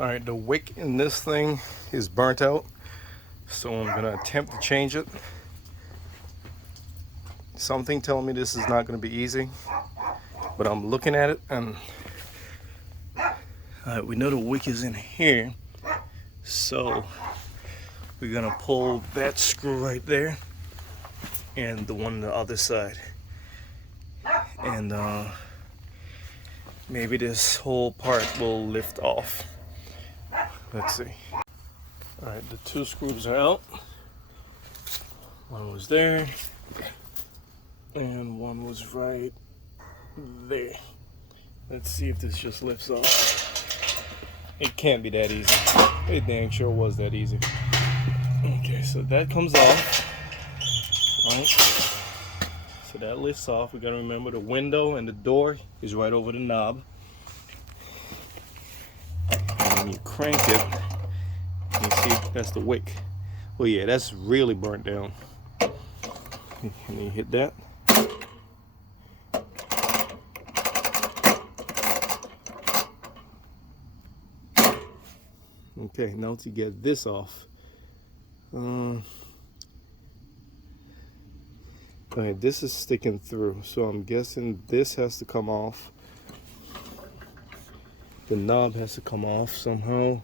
All right, the wick in this thing is burnt out, so I'm gonna attempt to change it. Something telling me this is not gonna be easy, but I'm looking at it and we know the wick is in here, so we're gonna pull that screw right there and the one on the other side, and maybe this whole part will lift off. Let's see. All right, the two screws are out. One was there and one was right there. Let's see if this just lifts off. It can't be that easy. It dang sure was that easy. Okay, so that comes off. Right. So that lifts off. We gotta remember the window and the door is right over the knob. And when you crank it, you see that's the wick. Well, yeah, that's really burnt down. And you hit that. Okay, now to get this off. Alright, this is sticking through, so I'm guessing this has to come off. The knob has to come off somehow.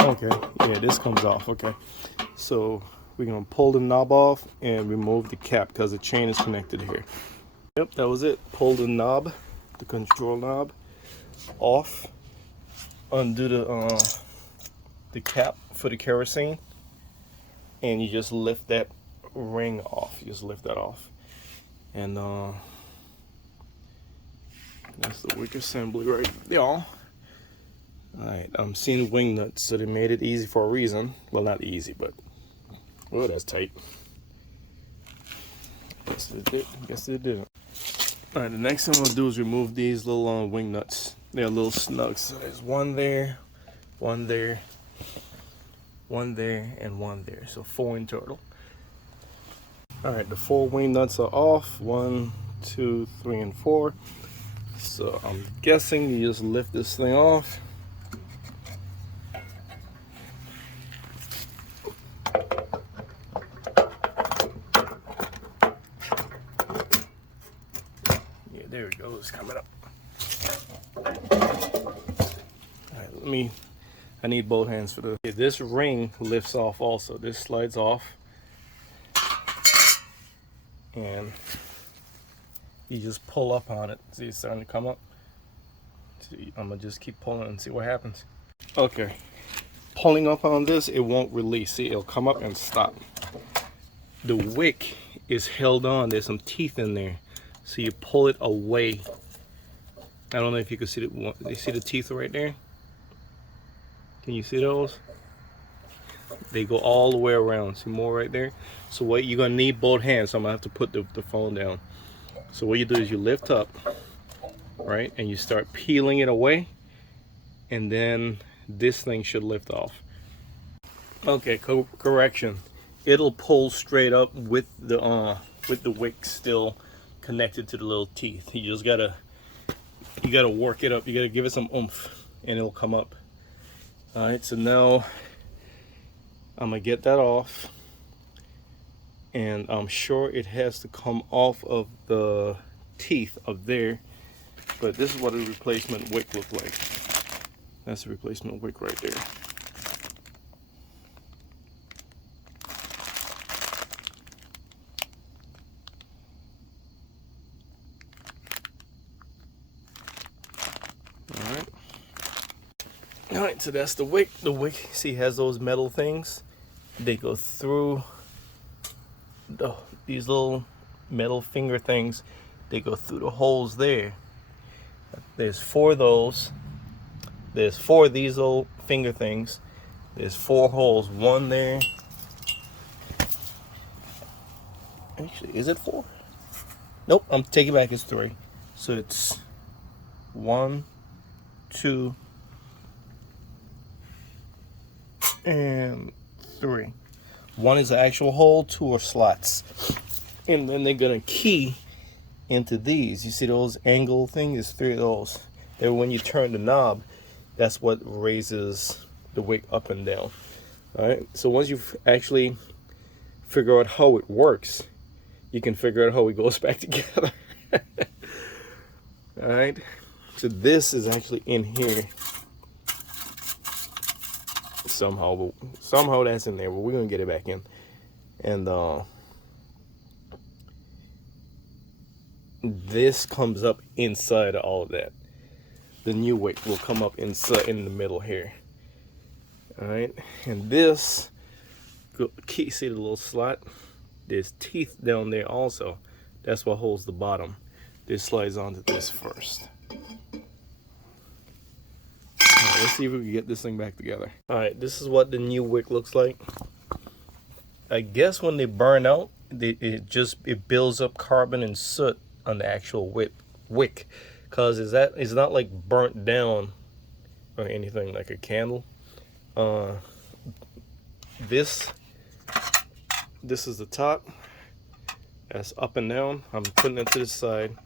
Okay, yeah, this comes off. Okay, so we're gonna pull the knob off and remove the cap because the chain is connected here. Yep, that was it. Pull the knob, the control knob, off. Undo the cap for the kerosene, and you just lift that ring off. You just lift that off, and that's the wick assembly right there. All right, I'm seeing wing nuts, so they made it easy for a reason. Well, not easy, but oh, that's tight. Guess they didn't. All right, the next thing I'm gonna do is remove these little wing nuts. They're a little snug. So there's one there, one there, one there, and one there. So 4 in total. All right, the 4 wing nuts are off. 1, 2, 3, and 4. So I'm guessing you just lift this thing off. Yeah, there it goes, coming up. I need both hands for this. This ring lifts off also. This slides off. And you just pull up on it. See, it's starting to come up. See, I'm gonna just keep pulling and see what happens. Okay. Pulling up on this, it won't release. See, it'll come up and stop. The wick is held on. There's some teeth in there. So you pull it away. I don't know if you can see it. You see the teeth right there? Can you see those? They go all the way around. See more right there? So what you're gonna need both hands. So I'm gonna have to put the phone down. So what you do is you lift up, right? And you start peeling it away. And then this thing should lift off. Okay, correction. It'll pull straight up with the wick still connected to the little teeth. You just gotta work it up. You gotta give it some oomph and it'll come up. All right, so now I'm gonna get that off, and I'm sure it has to come off of the teeth up there, but this is what a replacement wick looked like. That's the replacement wick right there. All right, so that's the wick. The wick, see, has those metal things. They go through these little metal finger things. They go through the holes there. There's 4 of those. There's 4 of these little finger things. There's 4 holes. 1 there. Actually, is it 4? Nope, I'm taking back. It's 3. So it's 1, 2, and 3. 1 is the actual hole, 2 are slots. and then they're gonna key into these. You see those angle things? There's 3 of those. And when you turn the knob, that's what raises the wick up and down. All right, so once you've actually figure out how it works, you can figure out how it goes back together. All right, so this is actually in here somehow. Somehow that's in there, but we're gonna get it back in. And this comes up inside of all of that. The new wick will come up inside in the middle here. All right, and this key, see the little slot? There's teeth down there also. That's what holds the bottom. This slides onto this first. All right, let's see if we can get this thing back together. All right, this is what the new wick looks like. I guess when they burn out, it builds up carbon and soot on the actual wick, because it's not like burnt down or anything like a candle. This is the top. That's up and down. I'm putting it to the side.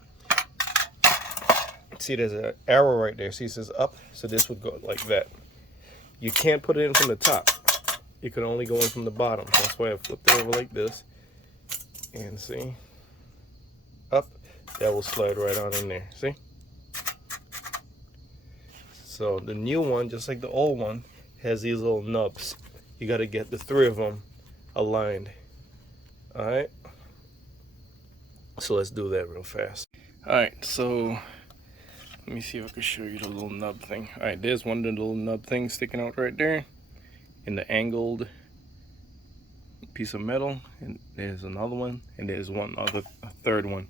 See, there's an arrow right there. See, it says up. So this would go like that. You can't put it in from the top. You can only go in from the bottom. That's why I flipped it over like this. And see, up. That will slide right on in there. See? So the new one, just like the old one, has these little nubs. You got to get the 3 of them aligned. All right, so let's do that real fast. All right, so let me see if I can show you the little nub thing. All right, there's one of the little nub things sticking out right there in the angled piece of metal, and there's another one, and there's a third one.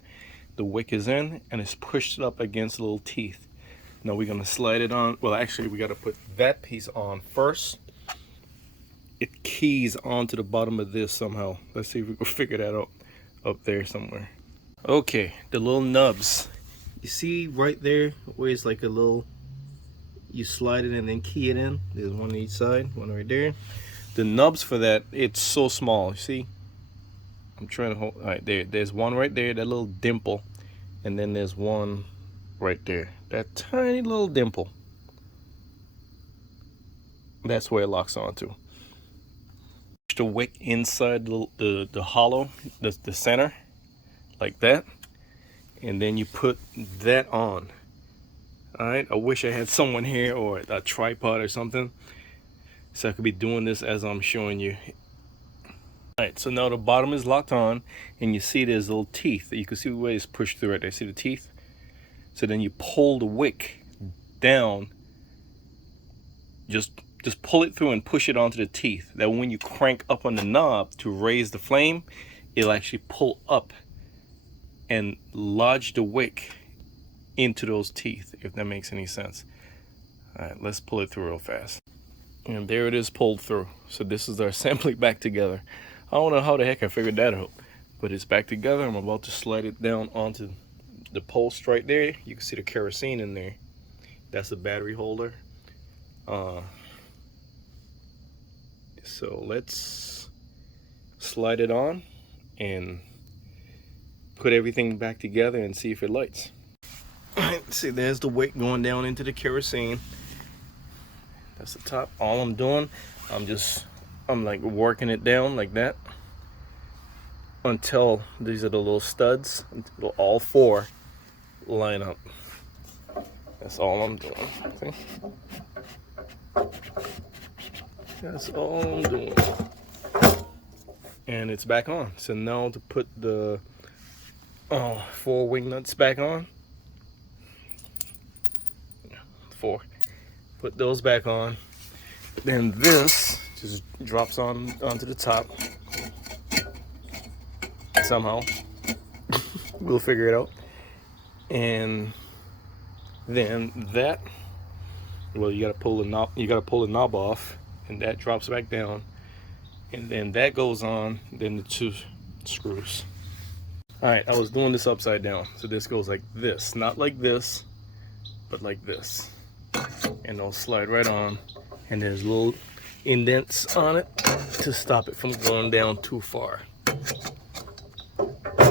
The wick is in and it's pushed up against the little teeth. Now we're gonna slide it on. Well, actually we got to put that piece on first. It keys onto the bottom of this somehow. Let's see if we can figure that out up there somewhere. Okay, the little nubs. You see right there where it's like a little, you slide it and then key it in. There's one on each side, one right there. The nubs for that, it's so small. You see? I'm trying to hold. All right, there's one right there, that little dimple. And then there's one right there, that tiny little dimple. That's where it locks onto. The wick inside the hollow, the center, like that, and then you put that on. All right, I wish I had someone here or a tripod or something so I could be doing this as I'm showing you. All right, so now the bottom is locked on, and you see there's little teeth that you can see where it's pushed through right there. See the teeth? So then you pull the wick down, just pull it through and push it onto the teeth. That when you crank up on the knob to raise the flame, it'll actually pull up and lodge the wick into those teeth, if that makes any sense. All right, let's pull it through real fast. And there it is, pulled through. So this is our assembly back together. I don't know how the heck I figured that out, but it's back together. I'm about to slide it down onto the post right there. You can see the kerosene in there. That's the battery holder. So let's slide it on and put everything back together and see if it lights. Alright, see, there's the wick going down into the kerosene. That's the top. All I'm doing, I'm like working it down like that until these are the little studs, until all 4 line up. That's all I'm doing. See? That's all I'm doing. And it's back on. So now to put the 4 wing nuts back on. 4. Put those back on. Then this just drops onto the top. Somehow. We'll figure it out. And then that, well, you gotta pull the knob off, and that drops back down, and then that goes on, then the 2 screws. All right, I was doing this upside down, so this goes like this, not like this, but like this, and they'll slide right on, and there's little indents on it to stop it from going down too far. All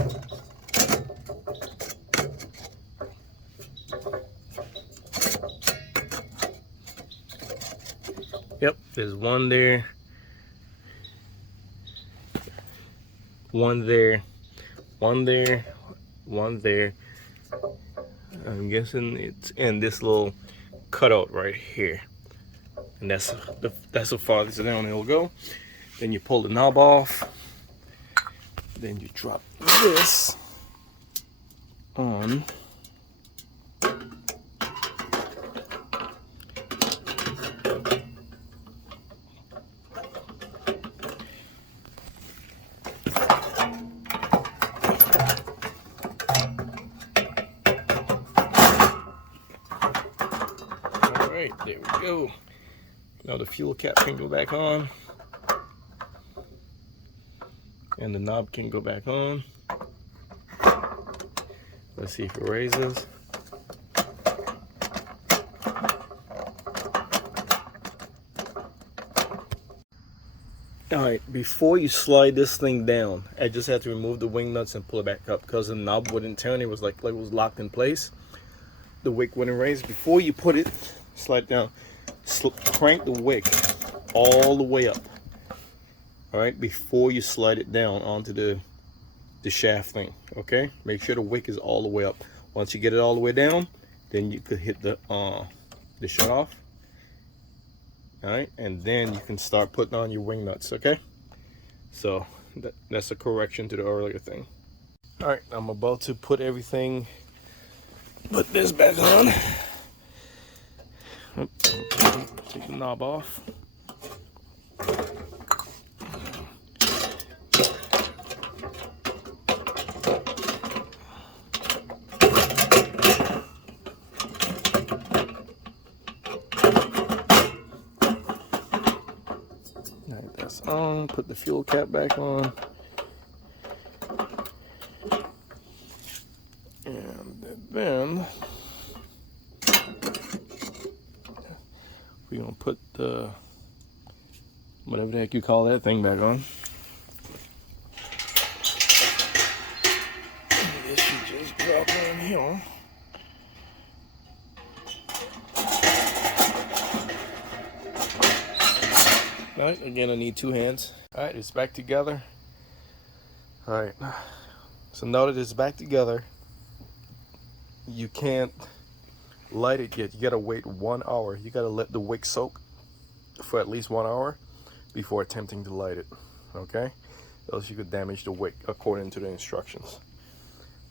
There's one there, one there, one there, one there. I'm guessing it's in this little cutout right here, and that's the farthest down it'll go. Then you pull the knob off. Then you drop this on. Alright, there we go. Now the fuel cap can go back on. And the knob can go back on. Let's see if it raises. Alright, before you slide this thing down, I just had to remove the wing nuts and pull it back up because the knob wouldn't turn. It was like it was locked in place. The wick wouldn't raise. Before you put it, slide down, crank the wick all the way up. Alright, before you slide it down onto the shaft thing, okay? Make sure the wick is all the way up. Once you get it all the way down, then you could hit the shut off. Alright, and then you can start putting on your wing nuts, okay? So that's a correction to the earlier thing. Alright, I'm about to put everything, put this back on. Take the knob off. Alright, that's on. Put the fuel cap back on. And then we're gonna put the whatever the heck you call that thing back on. I guess you just drop it in here. Alright, again I need two hands. Alright, it's back together. Alright, so now that it's back together, you can't light it yet. You gotta wait 1 hour. You gotta let the wick soak for at least 1 hour before attempting to light it, okay? Else you could damage the wick according to the instructions.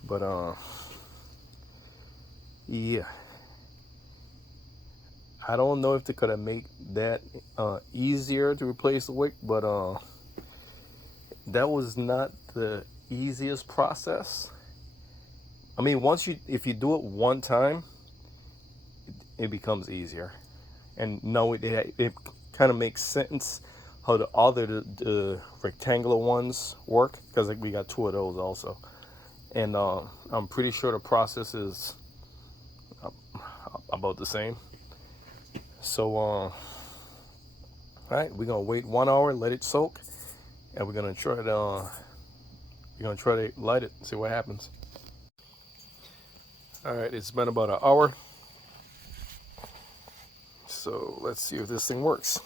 But yeah, I don't know if they could have made that easier to replace the wick, but that was not the easiest process. I mean, if you do it one time, it becomes easier. And no, it kind of makes sense how the rectangular ones work, because we got two of those also. And I'm pretty sure the process is about the same. So all right, we're gonna wait 1 hour, let it soak, and we're gonna try to light it and see what happens. All right, it's been about an hour, so let's see if this thing works.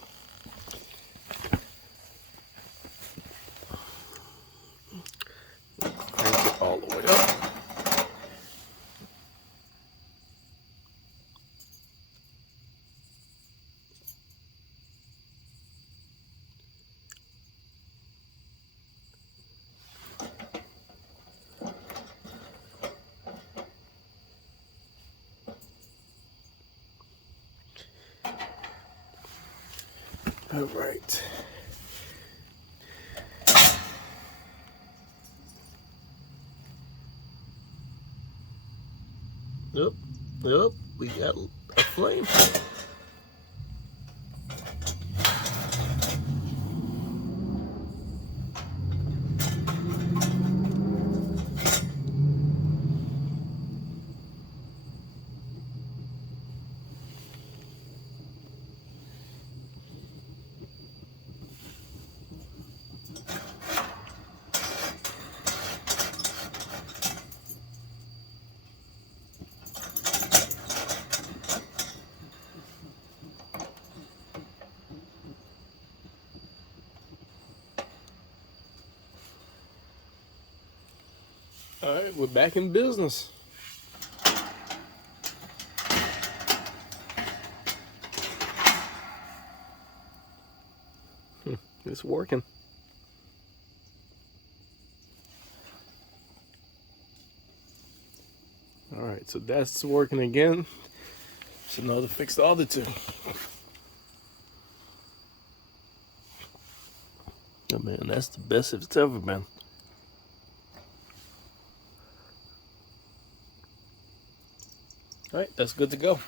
Crank it all the way up. All right. Yep, we got a flame. All right, we're back in business. It's working. All right, so that's working again. So now to fix the other two. Oh man, that's the best it's ever been. All right, that's good to go.